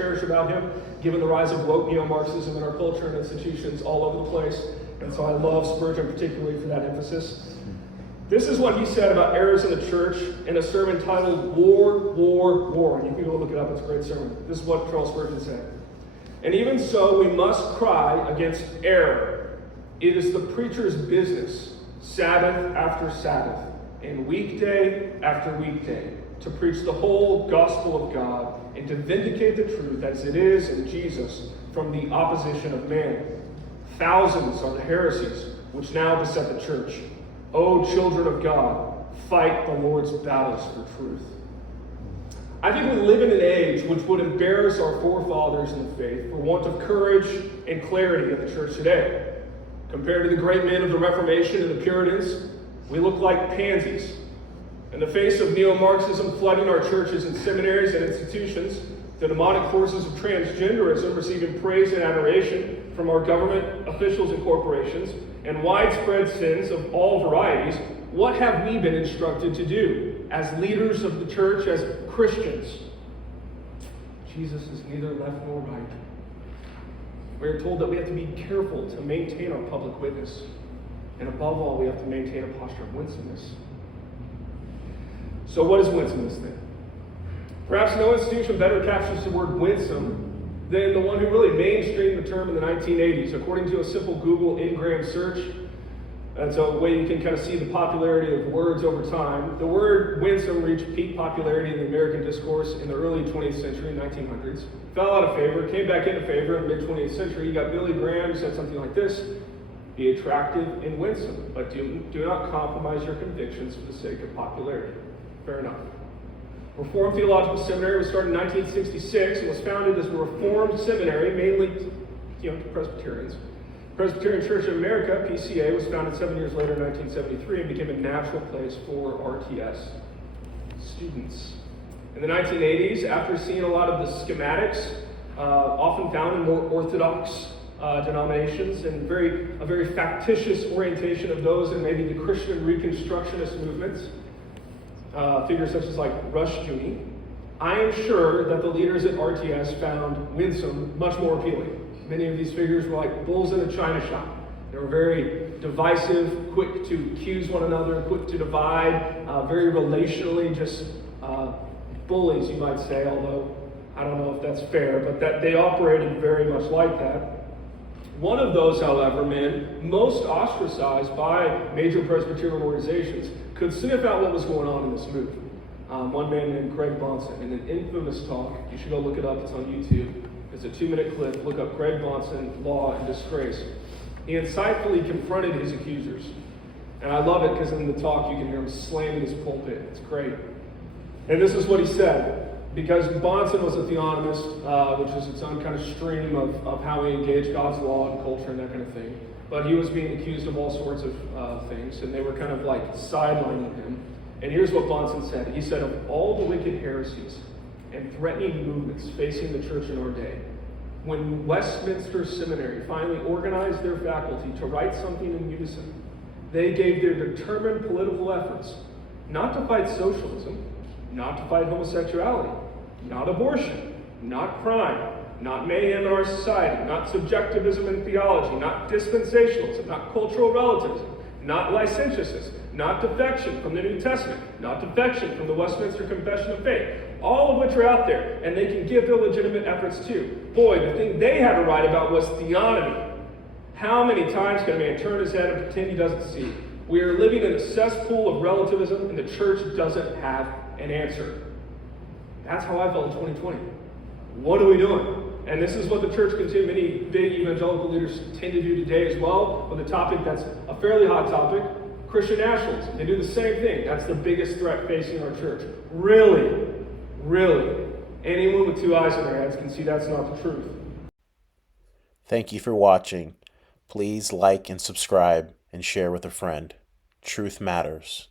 cherish about him, given the rise of woke neo-Marxism in our culture and institutions all over the place. And so I love Spurgeon particularly for that emphasis. This is what he said about errors in the church in a sermon titled War, War, War. And you can go look it up, it's a great sermon. This is what Charles Spurgeon said. And even so, we must cry against error. It is the preacher's business, Sabbath after Sabbath, and weekday after weekday, to preach the whole gospel of God and to vindicate the truth as it is in Jesus from the opposition of man. Thousands are the heresies which now beset the church. O children of God, fight the Lord's battles for truth. I think we live in an age which would embarrass our forefathers in the faith for want of courage and clarity in the church today. Compared to the great men of the Reformation and the Puritans, we look like pansies. In the face of neo-Marxism flooding our churches and seminaries and institutions, the demonic forces of transgenderism receiving praise and adoration from our government officials and corporations, and widespread sins of all varieties, what have we been instructed to do as leaders of the church, as Christians? Jesus is neither left nor right. We are told that we have to be careful to maintain our public witness. And above all, we have to maintain a posture of winsomeness. So what is winsomeness then? Perhaps no institution better captures the word winsome than the one who really mainstreamed the term in the 1980s. According to a simple Google Ngram search, that's a way you can kind of see the popularity of words over time. The word winsome reached peak popularity in the American discourse in the early 20th century, 1900s. Fell out of favor, came back into favor in the mid-20th century. You got Billy Graham who said something like this: be attractive and winsome, but do not compromise your convictions for the sake of popularity. Fair enough. Reformed Theological Seminary was started in 1966 and was founded as a Reformed seminary, mainly to Presbyterians. Presbyterian Church of America, PCA, was founded 7 years later in 1973 and became a natural place for RTS students. In the 1980s, after seeing a lot of the schematics, often found in more orthodox denominations, and a very factitious orientation of those in maybe the Christian Reconstructionist movements, figures such as like Rushdoony, I am sure that the leaders at RTS found winsome much more appealing. Many of these figures were like bulls in a china shop. They were very divisive, quick to accuse one another, quick to divide, very relationally just bullies, you might say, although I don't know if that's fair, but that they operated very much like that. One of those, however, men most ostracized by major Presbyterian organizations could sniff out what was going on in this movement. One man named Greg Bonson, in an infamous talk, you should go look it up, it's on YouTube. It's a 2-minute clip, look up Greg Bonson, Law and Disgrace. He insightfully confronted his accusers. And I love it because in the talk you can hear him slamming his pulpit. It's great. And this is what he said. Because Bonson was a theonomist, which is its own kind of stream of how we engage God's law and culture and that kind of thing. But he was being accused of all sorts of things, and they were kind of like sidelining him. And here's what Bonson said. He said, of all the wicked heresies and threatening movements facing the church in our day, when Westminster Seminary finally organized their faculty to write something in unison, they gave their determined political efforts not to fight socialism, not to fight homosexuality, not abortion, not crime, not mayhem in our society, not subjectivism in theology, not dispensationalism, not cultural relativism, not licentiousness, not defection from the New Testament, not defection from the Westminster Confession of Faith, all of which are out there, and they can give their legitimate efforts too. Boy, the thing they had to write about was theonomy. How many times can a man turn his head and pretend he doesn't see? We are living in a cesspool of relativism, and the church doesn't have an answer. That's how I felt in 2020. What are we doing? And this is what the church continues, many big evangelical leaders tend to do today as well, with a topic that's a fairly hot topic, Christian nationalism. They do the same thing. That's the biggest threat facing our church. Really, anyone with two eyes in their heads can see that's not the truth. Thank you for watching. Please like and subscribe and share with a friend. Truth matters.